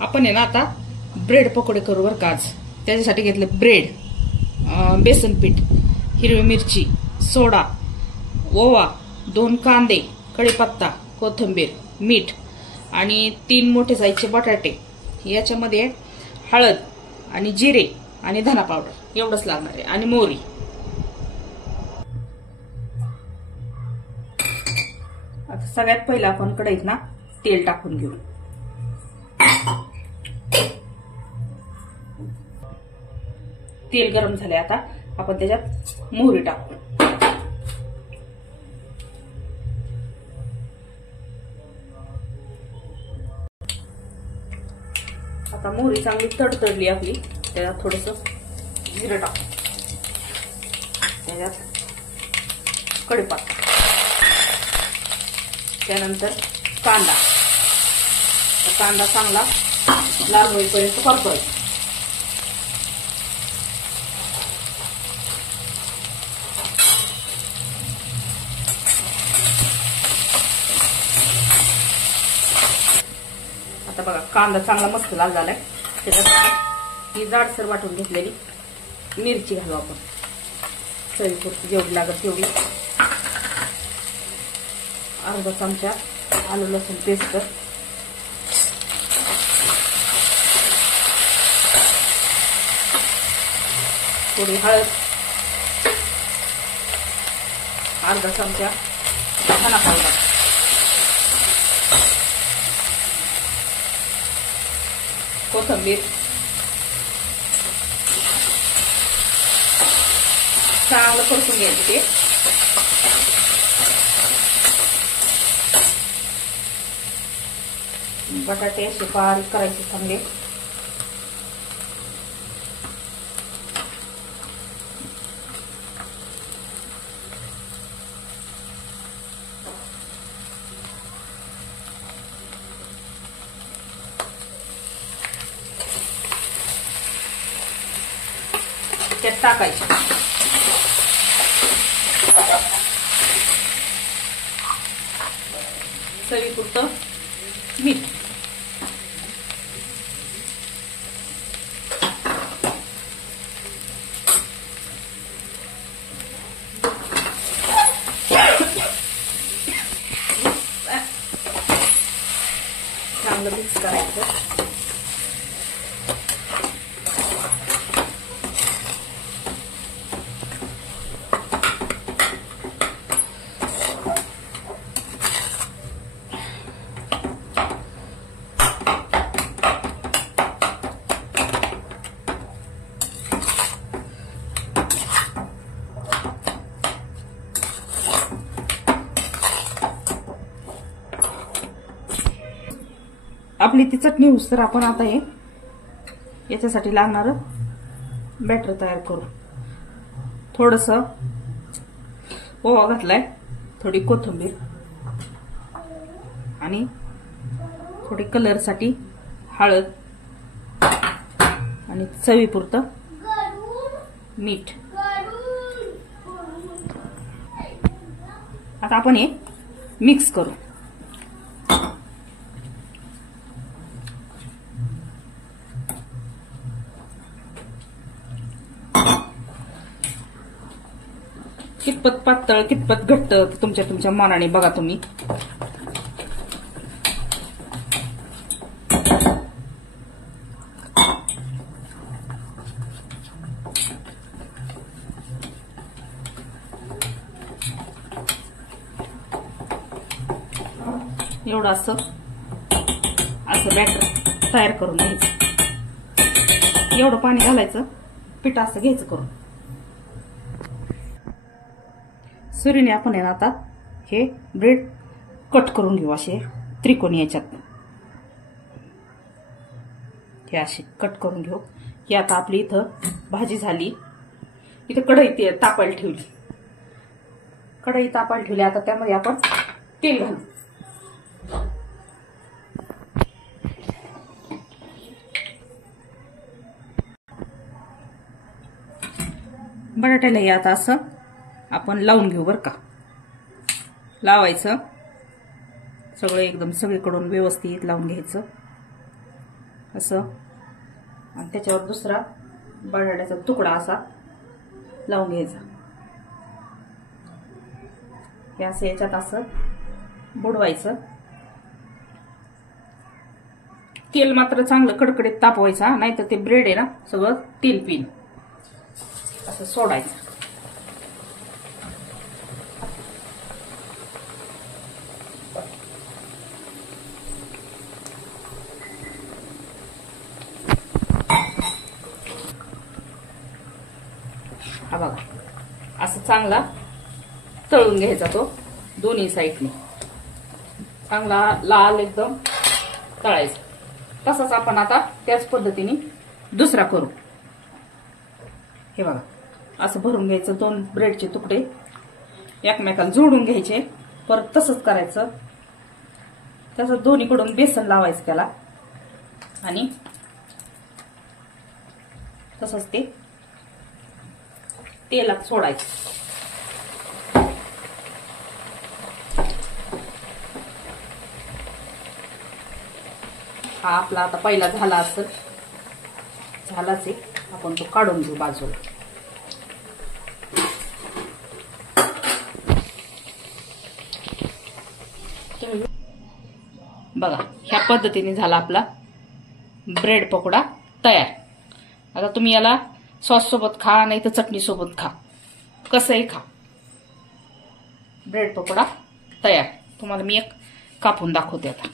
आपण आहे ना आता ब्रेड पकोडे करू बरं का आज. त्याच्यासाठी घेतले ब्रेड, बेसन पीठ, हिरवी मिरची, सोडा, ओवा, 2 कांदे, कढीपत्ता, कोथिंबीर, मीठ आणि 3 मोठे साईजचे बटाटे. याच्यामध्ये हळद आणि जिरे आणि धना पावडर एवढंच लागणार आहे आणि मोहरी. आता सगळ्यात पहिला आपण कढईत ना तेल टाकून घेऊ. तेल गरम झाले आता आपण त्याच्यात मोहरी टाकू. आता मोहरी चांगली तडतडली आपली, त्याच्यात थोडंसं जिरं टाकू. त्याच्यात कढीपत्ता, त्यानंतर कांदा. कांदा चांगला लाल होईपर्यंत परतवायचा. आता बघा कांदा चांगला मस्त लाल झालाय. त्याच्यात ही जाडसर वाटून घेतलेली मिरची घालू आपण, चवीपुरती जेवढी लागत तेवढी. अर्धा चमचा आलं लसूण पेस्ट, थोडी हळद, अर्धा चमचा धना पावडर, कोथिंबीर, चांगलं परतून घ्यायचं ते. बटाटे असे बारीक करायचे चांगले. त्यात टाकायचे. चवीपुरतं मीठ, चांगलं मिक्स करायचं. आपली ती चटणी होऊस तर आपण आता हे याच्यासाठी लागणार बॅटर तयार करू. थोडंसं ओवा घातलाय, थोडी कोथिंबीर आणि थोडी कलरसाठी हळद आणि चवीपुरतं मीठ. आता आपण हे मिक्स करू. कितपत पातळ कितपत घट्ट तुमच्या मनाने बघा तुम्ही. एवढं असं बॅटर तयार करून घ्यायचं. एवढं पाणी घालायचं, पीठ असं घ्यायचं करून. सुरीने आपण आहे ना आता हे ब्रेड कट करून घेऊ असे त्रिकोणी याच्यात. हे असे कट करून घेऊ. ही आता आपली इथं भाजी झाली. इथं कढई तापायला ठेवली. कढई तापायला ठेवली. आता त्यामध्ये आपण तेल घालू. बटाट्याला आता असं आपण लावून घेऊ बरं का. लावायचं सगळं एकदम सगळीकडून व्यवस्थित लावून घ्यायचं. असं, आणि त्याच्यावर दुसरा बटाट्याचा तुकडा असा लावून घ्यायचा. हे असं याच्यात असं बुडवायचं. तेल मात्र चांगलं कडकडीत तापवायचा, नाहीतर ते ब्रेड आहे ना सगळं तेल पिन. असं सोडायचं. हा बघा, असं चांगला तळून घ्यायचा तो दोन्ही साईडने. चांगला लाल एकदम तळायचा. तसंच आपण आता त्याच पद्धतीने दुसरा करू. हे बघा, असं भरून घ्यायचं. 2 ब्रेडचे तुकडे एकमेकाला जोडून घ्यायचे. परत तसंच करायचं. तसंच दोन्हीकडून बेसन लावायचं त्याला, आणि तसंच ते तेलात सोडायचं. हा आपला आता पहिला झाला असेल, झालाच आहे. आपण तो काढून घेऊ बाजूला. बघा, ह्या पद्धतीने झाला आपला ब्रेड पकोडा तयार. आता तुम्ही याला सॉस सोबत खा, नाही तर चटणी सोबत खा, कसंही खा. ब्रेड पकोडा तयार. तुम्हाला मी एक कापून दाखवते आता.